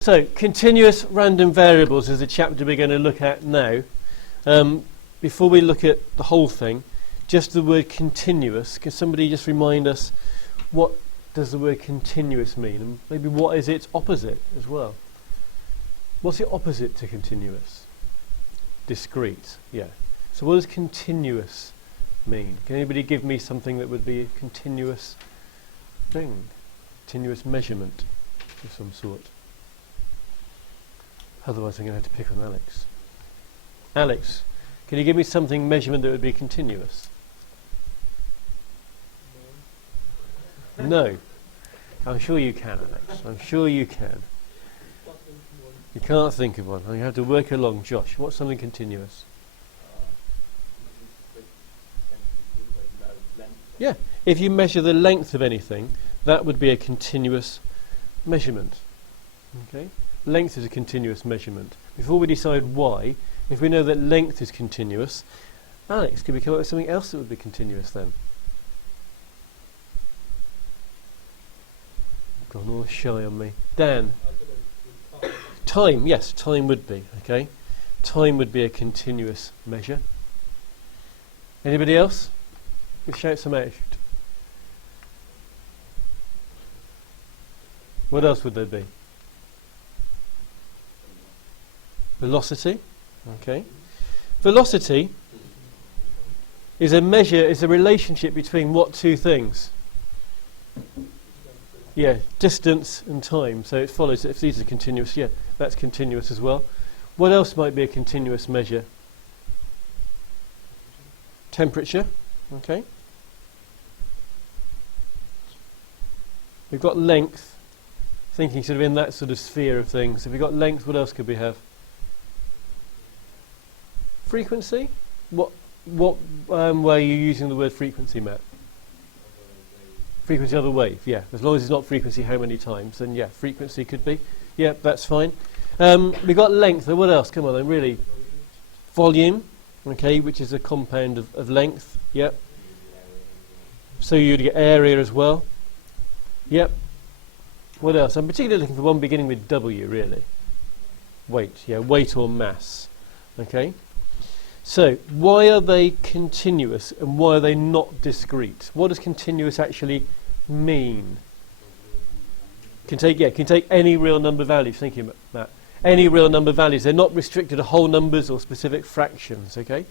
So, continuous random variables is a chapter we're going to look at now. Before we look at the whole thing, just the word continuous. Can somebody just remind us what does the word continuous mean? And maybe what is its opposite as well? What's the opposite to continuous? Discrete, yeah. So what does continuous mean? Can anybody give me something that would be a continuous thing? Continuous measurement of some sort. Otherwise I'm going to have to pick on Alex. Alex, can you give me something measurement that would be continuous? No. I'm sure you can, Alex. I'm sure you can. You can't think of one. You have to work along. Josh, what's something continuous? Yeah, if you measure the length of anything, that would be a continuous measurement. Okay? Length is a continuous measurement. Before we decide why, if we know that length is continuous, Alex, could we come up with something else that would be continuous then? Gone all shy on me. Dan? Time, yes, time would be, okay? Time would be a continuous measure. Anybody else? Just shout some out. What else would there be? Velocity, okay. Velocity is a measure, is a relationship between what two things? Yeah, distance and time. So it follows that if these are continuous, yeah, that's continuous as well. What else might be a continuous measure? Temperature, okay. We've got length, thinking sort of in that sort of sphere of things. If we've got length, what else could we have? Frequency? What way are you using the word frequency, Matt? Frequency of the wave, yeah. As long as it's not frequency how many times, then yeah, frequency could be. Yeah, that's fine. We've got length, what else? Come on then, really. Volume, okay, which is a compound of length, yep. So you'd get area as well. Yep. What else? I'm particularly looking for one beginning with W, really. Weight, yeah, weight or mass. Okay. So, why are they continuous and why are they not discrete? What does continuous actually mean? Can take any real number values. Thank you, Matt. Any real number values. They're not restricted to whole numbers or specific fractions. Okay.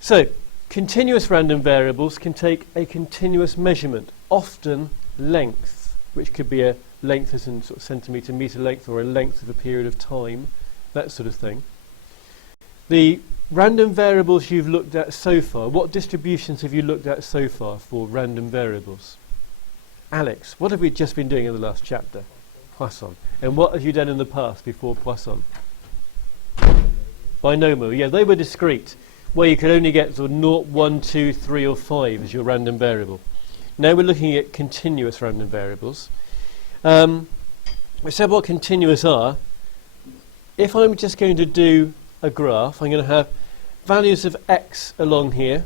So, continuous random variables can take a continuous measurement, often length, which could be a length as in sort of centimetre, metre length, or a length of a period of time, that sort of thing. The random variables you've looked at so far, what distributions have you looked at so far for random variables? Alex, what have we just been doing in the last chapter? Poisson. And what have you done in the past before Poisson? Binomial, yeah, they were discrete, where you could only get sort of 0, 1, 2, 3 or 5 as your random variable. Now we're looking at continuous random variables. We said what continuous are. If I'm just going to do a graph, I'm going to have values of x along here,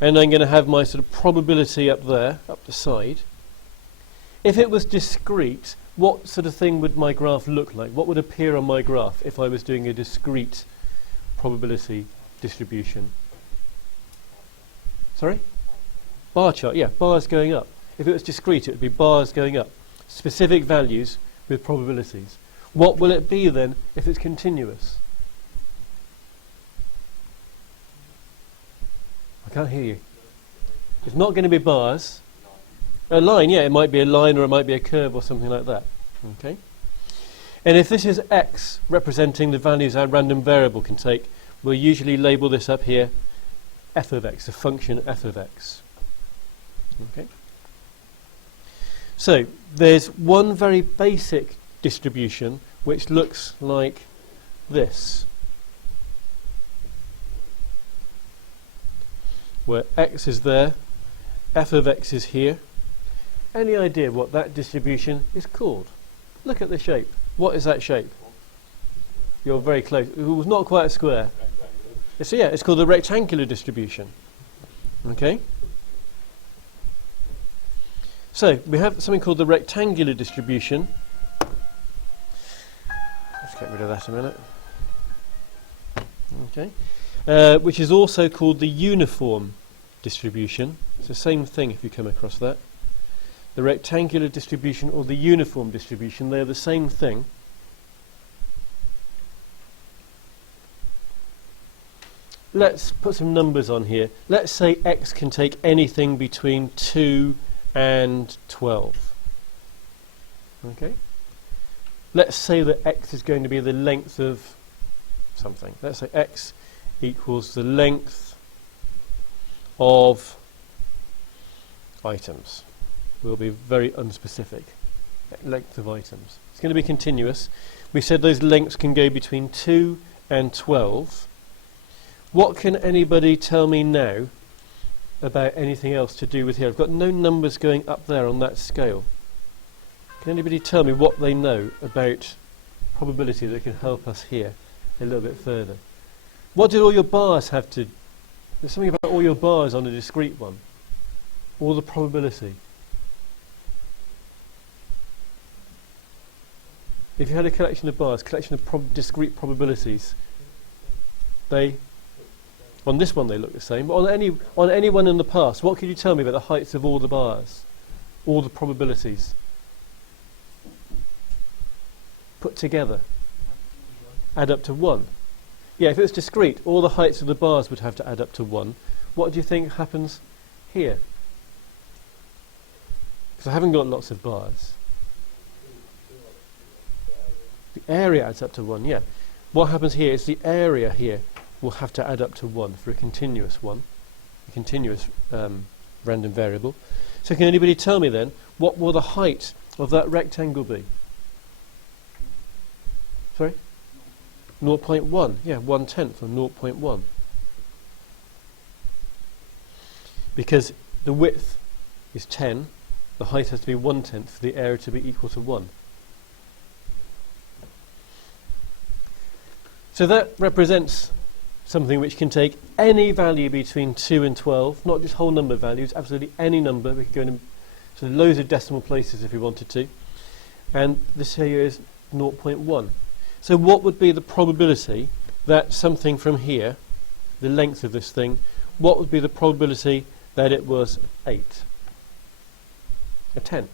and I'm going to have my sort of probability up there, up the side. If it was discrete, what sort of thing would my graph look like? What would appear on my graph if I was doing a discrete probability distribution? Sorry? Bar chart, yeah, bars going up. If it was discrete, it would be bars going up. Specific values with probabilities. What will it be then if it's continuous? I can't hear you. It's not going to be bars. A line, yeah, it might be a line or it might be a curve or something like that. Okay. And if this is x representing the values our random variable can take, we'll usually label this up here f of x, a function f of x. Okay. So there's one very basic distribution which looks like this, where x is there, f of x is here. Any idea what that distribution is called? Look at the shape. What is that shape? You're very close. It was not quite a square. So yeah, it's called the rectangular distribution. Okay. So we have something called the rectangular distribution. Let's get rid of that a minute. Okay, which is also called the uniform distribution. It's the same thing if you come across that. The rectangular distribution or the uniform distribution, they're the same thing. Let's put some numbers on here. Let's say x can take anything between 2 and 12. Okay? Let's say that x is going to be the length of something. Let's say x equals the length of items. We'll be very unspecific. Length of items. It's going to be continuous. We said those lengths can go between 2 and 12. What can anybody tell me now about anything else to do with here? I've got no numbers going up there on that scale. Can anybody tell me what they know about probability that can help us here a little bit further? What did all your bars have to... There's something about all your bars on a discrete one. All the probability. If you had a collection of bars, collection of discrete probabilities, they... On this one they look the same, but on any one in the past, what could you tell me about the heights of all the bars? All the probabilities? Put together. Add up to 1. Yeah, if it was discrete, all the heights of the bars would have to add up to 1. What do you think happens here? Because I haven't got lots of bars. The area adds up to 1, yeah. What happens here is the area here will have to add up to 1 for a continuous one, a continuous random variable. So can anybody tell me then, what will the height of that rectangle be? Sorry? 0.1, yeah, 1/10 of 0.1. Because the width is 10, the height has to be 1/10 for the area to be equal to 1. So that represents something which can take any value between 2 and 12, not just whole number values, absolutely any number. We could go into sort of loads of decimal places if we wanted to. And this here is 0.1. So what would be the probability that something from here, the length of this thing, what would be the probability that it was 8? 1/10.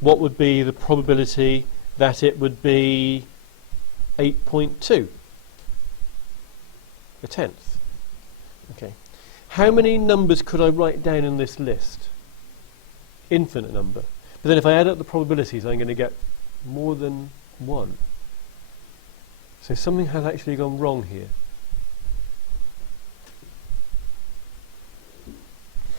What would be the probability that it would be 8.2? 1/10. Okay. How many numbers could I write down in this list? Infinite number. But then if I add up the probabilities, I'm going to get more than 1. So something has actually gone wrong here.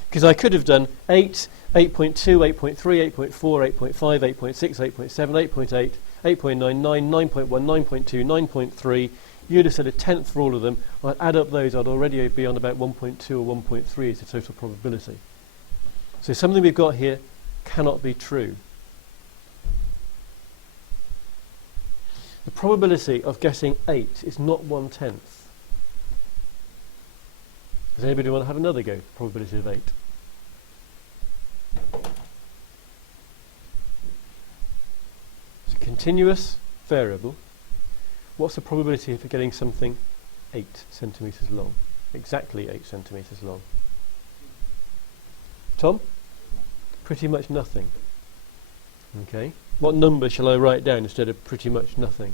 Because I could have done 8, 8.2, 8.3, 8.4, 8.5, 8.6, 8.7, 8.8, 8.99, 9.1, 9.2, 9.3. You'd have said 1/10 for all of them. I'd add up those, I'd already be on about 1.2 or 1.3 as the total probability. So something we've got here cannot be true. The probability of getting 8 is not 1/10. Does anybody want to have another go? Probability of 8. It's a continuous variable. What's the probability of getting something 8 centimetres long? Exactly 8 centimetres long. Tom? Pretty much nothing. Okay. What number shall I write down instead of pretty much nothing?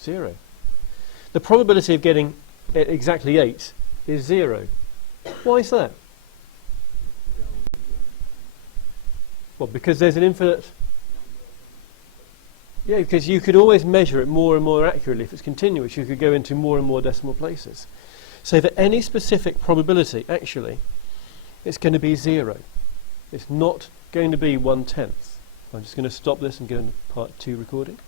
0. The probability of getting it exactly 8 is 0. Why is that? Well, because there's an infinite... Yeah, because you could always measure it more and more accurately. If it's continuous, you could go into more and more decimal places. So for any specific probability, actually, it's going to be 0. It's not going to be 1/10. I'm just going to stop this and go into part 2 recording.